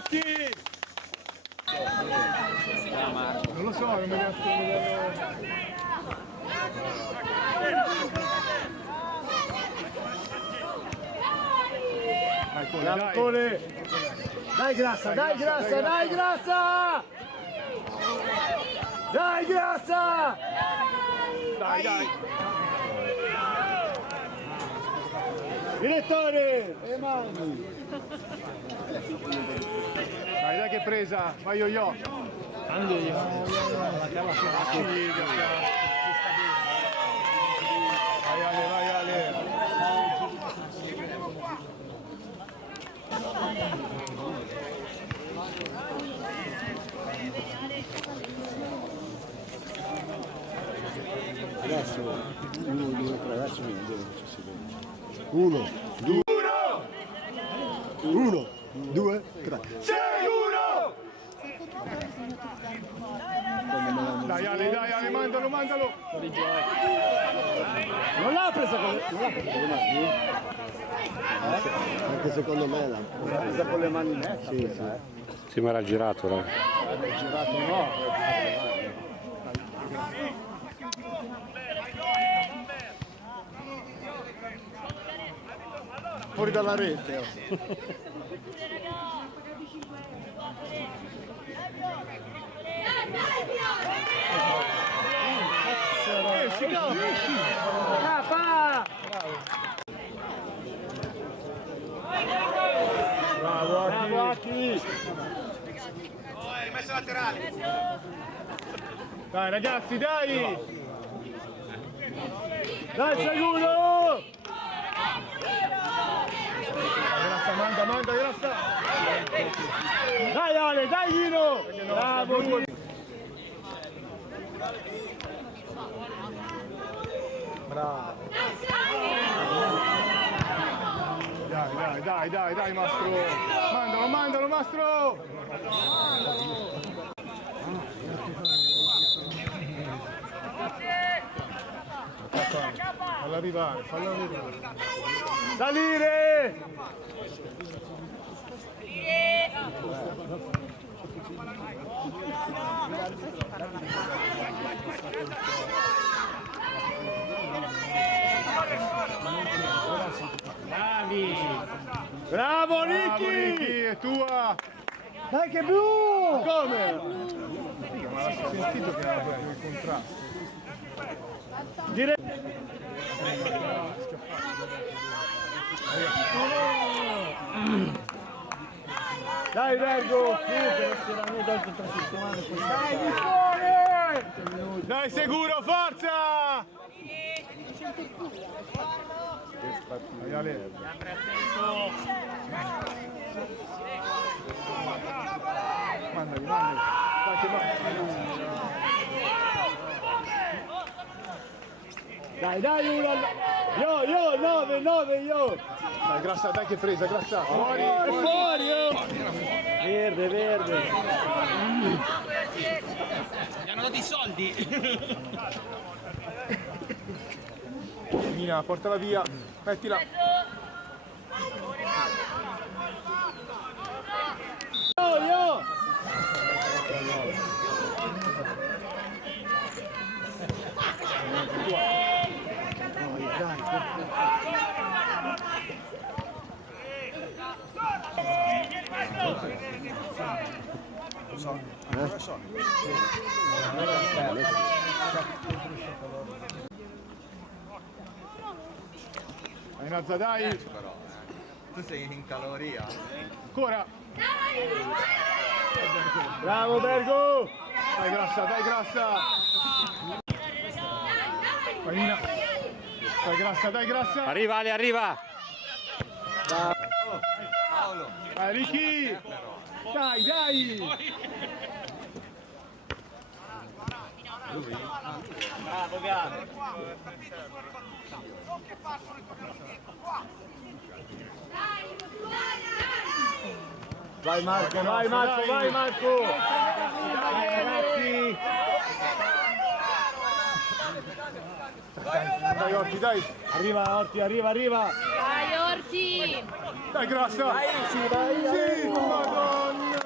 ragazzi! Non lo so, non mi Dai Grassa, dai Grassa, dai Grassa! Dai Grassa! Dai, dai! Direttore! E mani! Dai che presa! Vai yo-yo! Vai Ale, vai Ale! Adesso, 1, 2, 3, adesso mi vedo se si vede. 1, 2, 1, 2, 3. Dai Ale, mandalo! Non l'ha presa con le mani? Anche secondo me l'ha presa con le mani. Sì. Sì, ma era girato, raga. Era girato no. Fuori dalla rete. Bravo Aki. Rimessa laterale! Dai ragazzi, dai! Dai Segulo! Grassa, manda, Grassa! Dai Ale, dai Gino! Bravo! Bravo! Dai, Mastro! Mandalo, Mastro! Fallo arrivare! Salire! Bravo Nicky! È tua! Dai che blu! Come? Ma l'ha sentito che aveva il contrasto. Dai Vergo! Dai Seguro, forza! Dai Ale. Mandali. Dai una! Io, 9, io! Dai Grassa, dai che presa, Grassa! Fuori! Verde! Gli hanno dato i soldi! Mina, portala via, mettila! Io! Inazza, dai! Tu sei in caloria. Ancora! Bravo Bergo! Dai Grassa! Vai Mina! Dai Grassa! Arriva Ale, arriva! Paolo. Vai Ricky! Dai! Bravo Garo! Vai Marco! Dai ragazzi! Dai Orti, dai! Arriva Orti! Dai Orti! Dai Grassa! Vai! Sì, madonna!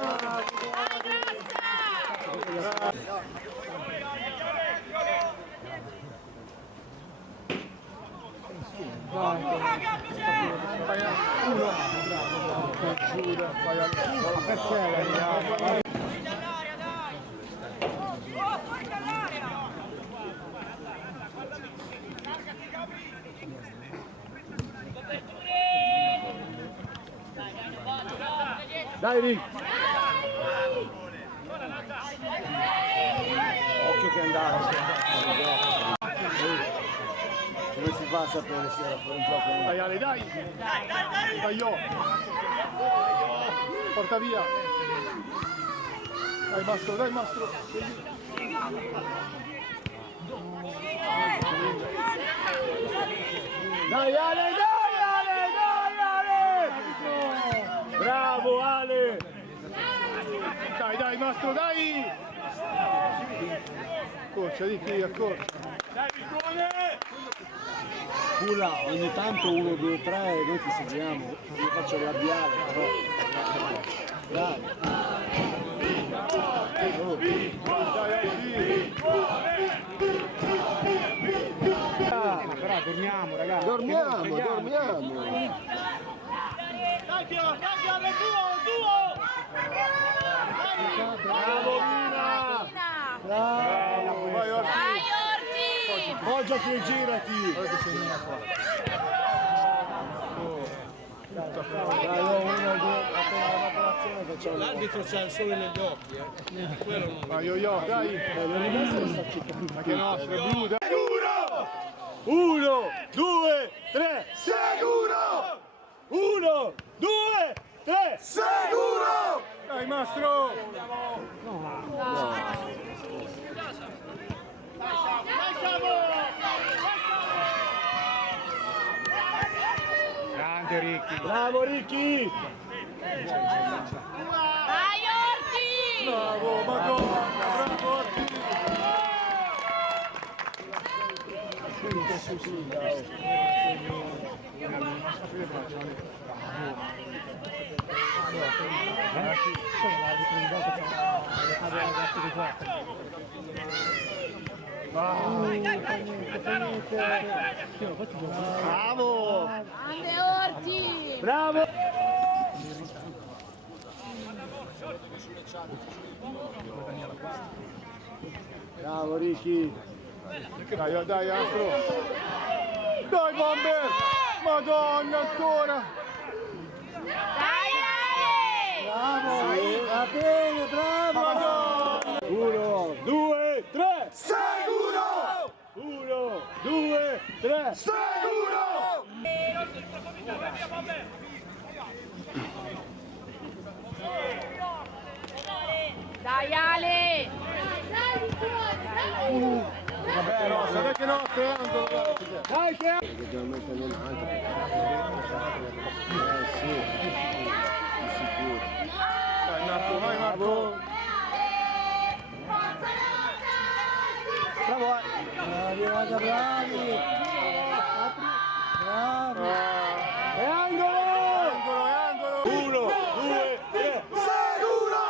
Dai Rick! Occhio che andava. Come si fa a sapere se era fuori gioco? Dai Ale, dai! Dai io! Porta via! Dai Mastro, dai Mastro! Dai Ale, dai Ale, dai Ale! Bravo Ale! Dai, dai Mastro, dai! Accorcia di qui, accorcia! Pula, ogni tanto 1, 2, 3 noi ti seguiamo, ti faccio arrabbiare, però. Dai. Oh. Però dormiamo ragazzi! Dormiamo! Dai Piore, tuo! Bravo Mina! Bravo! Vai Orti! Poggiati e girati! Dai, uno, due, appena la popolazione facciamo. L'arbitro c'ha il sole negli occhi, quello non Vai io, dai! Ma che nostro, è blu, dai! 1, 2, 3, sicuro! 1, 2, 3, sicuro! Dai Mastro! Grande Ricchi! Bravo Ricky! Dai Orti! Bravo, Madonna! Bravo Orti! Bravo! Grande Orti! Bravo! Bravo Ricky! Dai, dai, Astro! Dai, Bomber! Madonna, ancora! Dai Ale! Bravo! Va bene, bravo! 1, 2, 3! Sicuro! 1, 2, 3! Sicuro! Dai Ale! Vabbè, no, sai che no, triangolo! Dai che... Dobbiamo mettere un altro sì, sicuro. Dai Marco, vai Marco! Bravo! Bravi, raga, bravi! Bravi! È angolo! Angolo, è angolo! 1, 2, 3! Sicuro!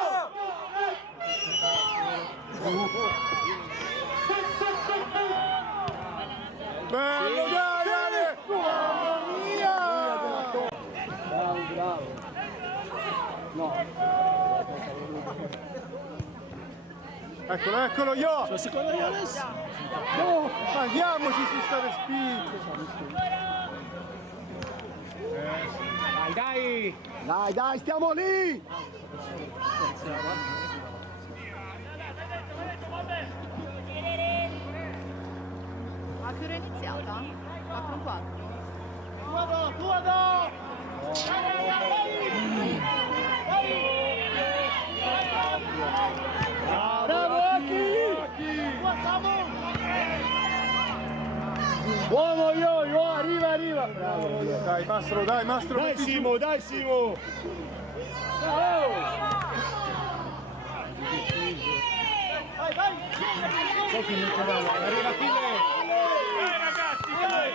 Bello, dai, Ale! Mamma mia! Bravo, bravo! No! Eccolo, eccolo, io! Secondo io adesso! No, andiamoci su sta respinto! Dai, dai! Dai, stiamo lì! A che ora è iniziata? 4:04. Bravo Aki! Buono io, arriva! Bravo! Dai, Mastro, dai, Mastro! Dai metti Simo, dai Simo! Sai chi mette male? Arriva Achille! Dai ragazzi, dai!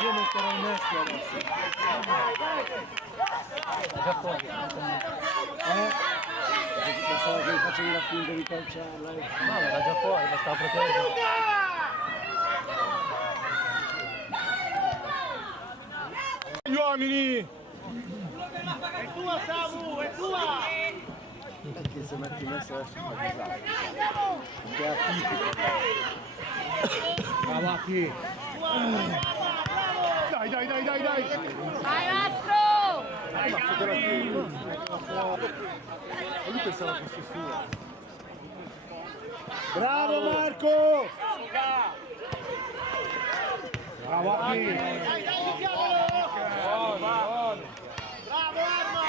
Io metterò il Messi adesso. Pensavo che facevi la finta di calciarla. No, era già fuori, ma stava proteggendo. Gli uomini! È tua Samu, è tua! Perché se metti messo adesso che è atipico. Brava qui. Dai! Vai Mastro! Lui pensava fosse suo. Bravo Marco! Bravo qui!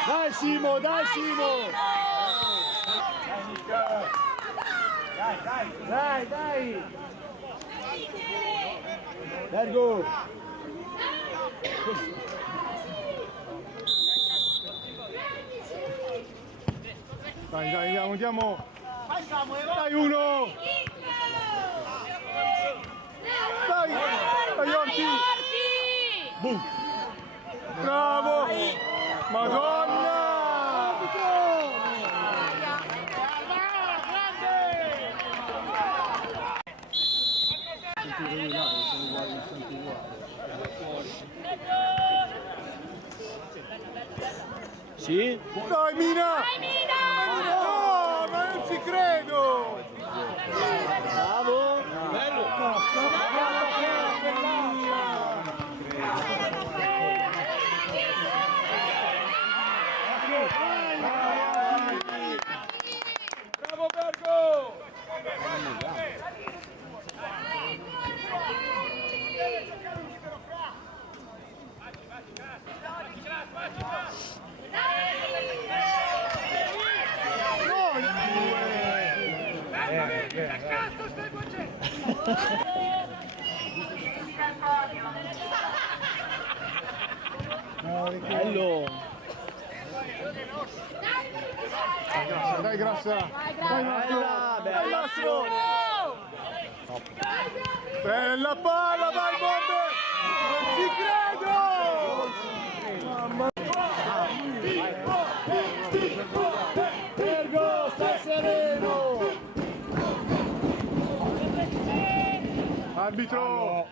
Dai Simo, dai Simo! Dai! Ergo! Dai, andiamo! Dai uno! Dai Orti! Boom! Bravo! Madonna! Sì? Dai Mina! Vai Mina! No, ma non ci credo! Bravo! Bello! Bravo Bergo! Bello! Dai Grassa! Dai Mastro! Dai Mastro! Bella palla, vai bombe! Non ci credo! Ergo, stai sereno! Arbitro!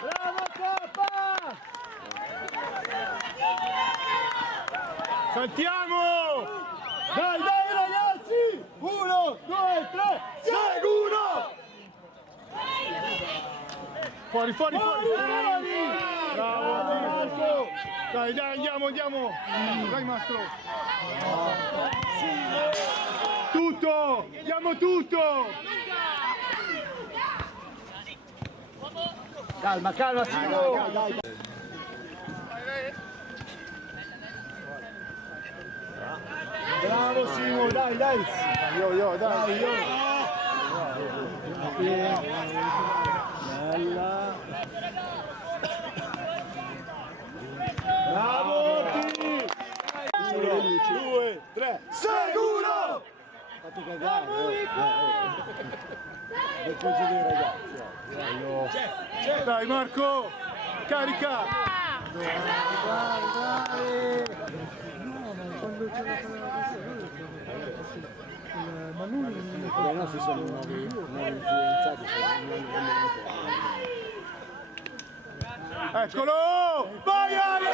Bravo Coppa! Saltiamo! Dai ragazzi! 1, 2, 3, sicuro! Fuori! Bravo! Marco! Dai, andiamo! Dai Mastro! Tutto! Diamo tutto! Calma, Simo! Dai. Bravo Simo, dai! Io, dai! Bella! Bravo Orti! 1, 2, 3, sicuro! Fate cagare! Per colpa dei ragazzi! Dai Marco! Carica! Dai! I nostri sono nuovi influenzati, Eccolo! Vai Ale!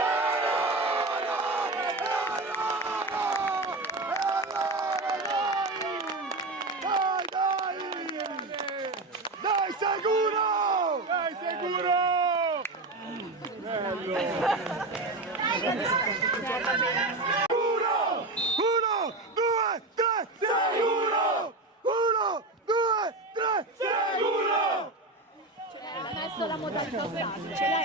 Dai sicuro! Dai sicuro! Bello! 1, 2, 3, sicuro! 1, 2, 3, sicuro! Ha messo la modalità statica. Ce l'hai?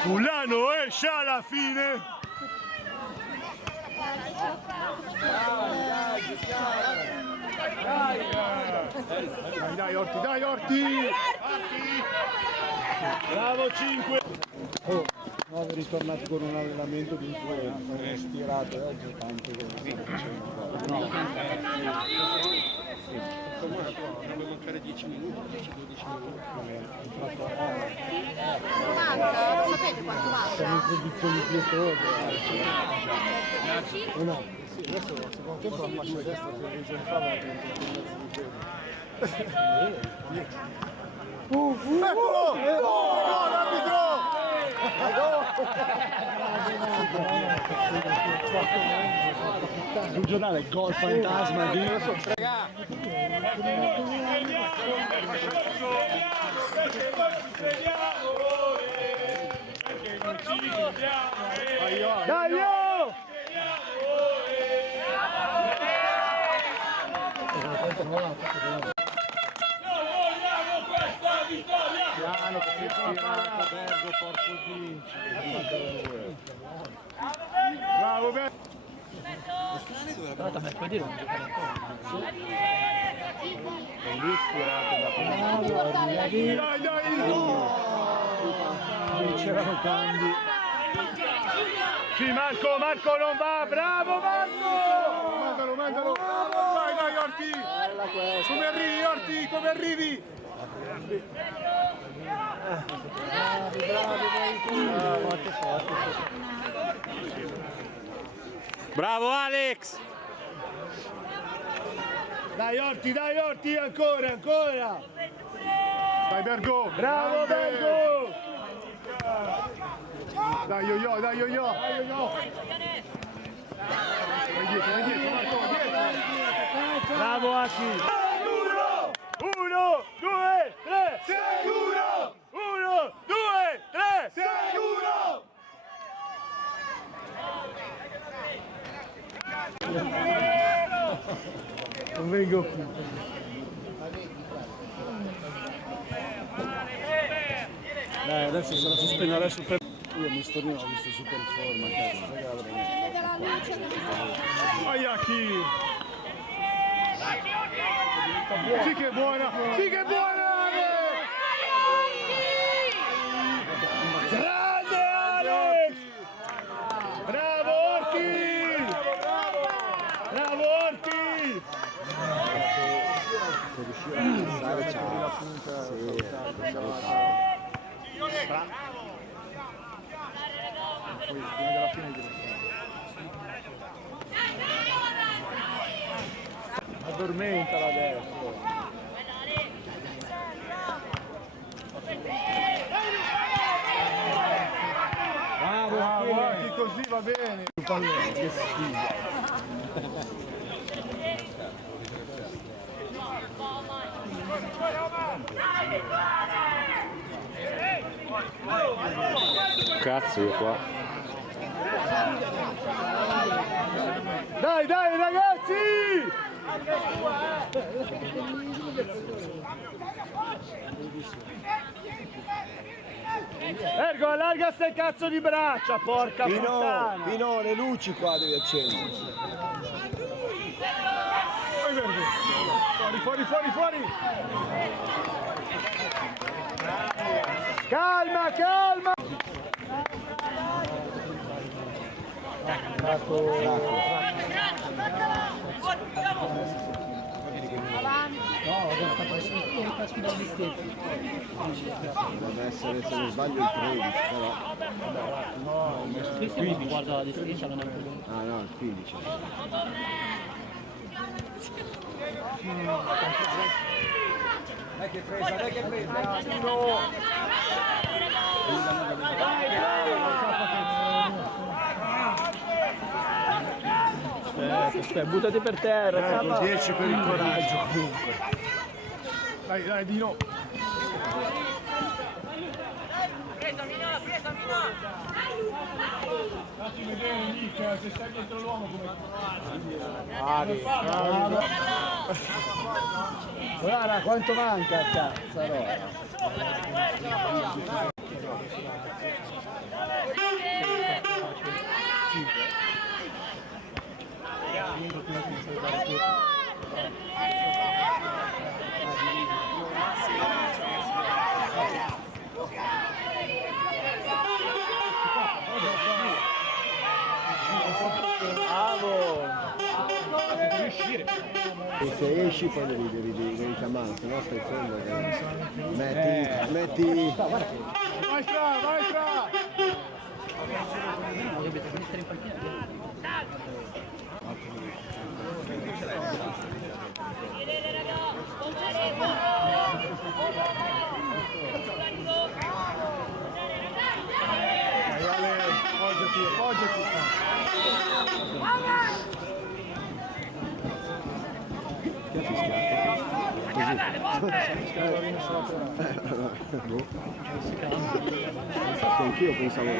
Fulano esce alla fine! Dai Orti! Bravo 5. Oh, no, è ritornato con un allenamento di influenza, è ispirato e oggi tanto che no. Dovrebbe mancare 10 minuti, 10-12 minuti. Manca, lo sapete quanto manca? Siamo in condizioni pietose. No, sì, adesso il secondo tempo la fascia destra, 3 giorni fa aveva 30 Eccolo! Gol, arbitro! sul giornale gol fantasma di Dai! piano che si è ispirato Bergo, porco vinci. Bravo, Bergo! Dai, dai! C'erano cambi. Sì, Marco non va, bravo Marco! Mandalo! Vai, Orti! Come arrivi, Orti? Come arrivi? Bravo Alex! Dai Orti, ancora! Dai, Bergo! Bravo Grande! Bergo! Dai, yo-yo! Vai dietro, Marco, dietro! Bravo Aki! 1, 2, 3! Sicuro! 1, 2, 3! Sicuro! Non vengo qui. Dai, adesso se la sospendo adesso per... Io mi Storino ho visto super in forma, cazzo, sai che la Vede la luce che Vai, Aki! Sì che è buona! Grande Alex! Bravo Orti! Bravo Orti! se riusciva a passare ciao. Sì, lasciamo fare. Poi prima della fine di Addormentala adesso. Bravo, Aki, così va bene! Che sfiga. Cazzo io qua. Dai ragazzi! Ergo, allarga ste cazzo di braccia, porca puttana! Pino, le luci qua devi accendere. Vai, Bergo! Fuori! Calma! Deve essere, se non sbaglio, il 13, però. No, ho messo il 15. Guarda la distanza, non è quello. Ah no, il 15. Dai che presa! Aspetta, buttati per terra. 10 per il coraggio comunque. Dai, Dino! Fatti vedere lì, cioè, se stai dietro l'uomo come... Guarda quanto manca, cazzarola. E se esci poi devi chiamare, se no stai fermo. Metti... Vai fra! Appoggiati. Infatti anch'io pensavo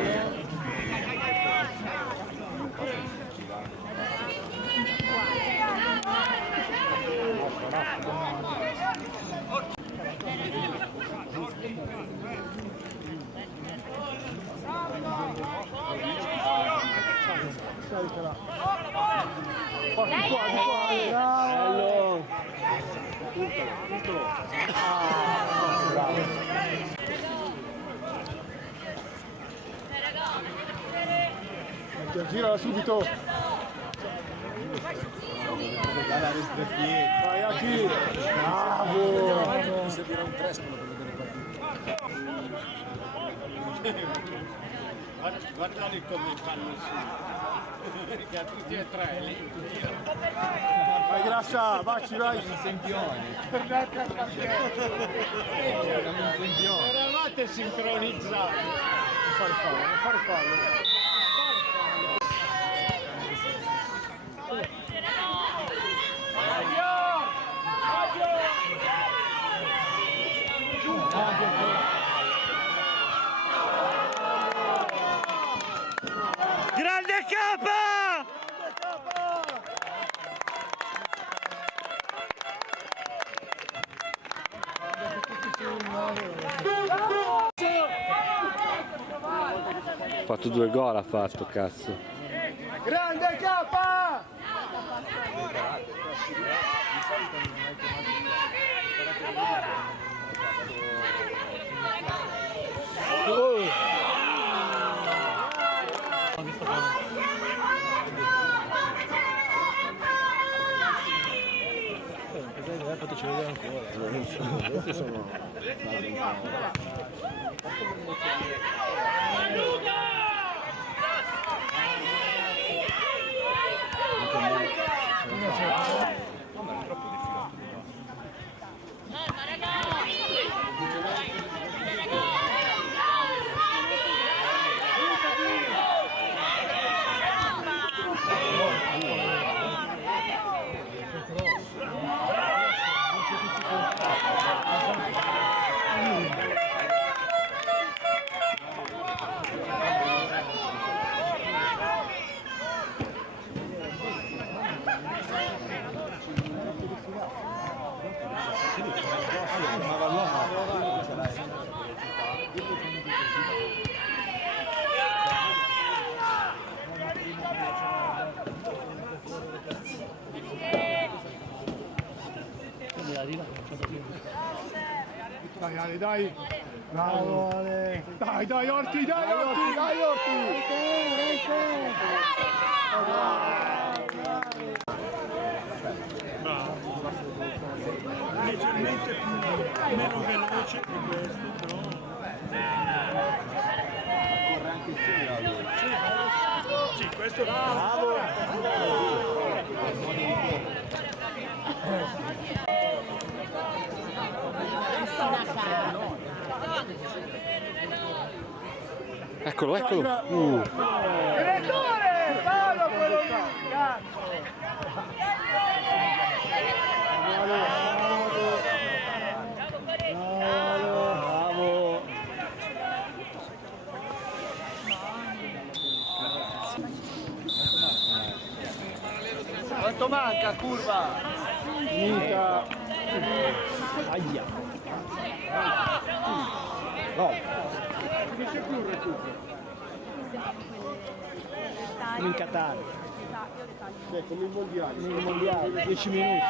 Porti qua, bravo! Girala subito! Vai Aki! Bravo! Mi servirà un trespolo per vedere partito. Guardali come fanno su, che a tutti e tre lì. Vai Grassa, vacci, vai! Un sempione! Eravate sincronizzati! Non fare fallo! Grande Capa! Ha fatto 2 gol, ha fatto, cazzo. Grande Capa! fateci vedere ancora. Questi sono dai Ale, dai! Bravo Ale! Dai Orti, dai Orti! Dai Orti! Leggermente meno veloce di questo, però corre anche il figlio. sì, questo bravo. Eccolo, eccolo. Direttore! Fallo quello lì! Cazzo! Bravo. Quanto manca, curva? Finita! Aia. No. Finisce più il recupero. In Qatar. Come il mondiale. Nel mondiale, 10 minuti.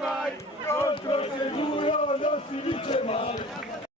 mai, contro sicuro non si dice mai.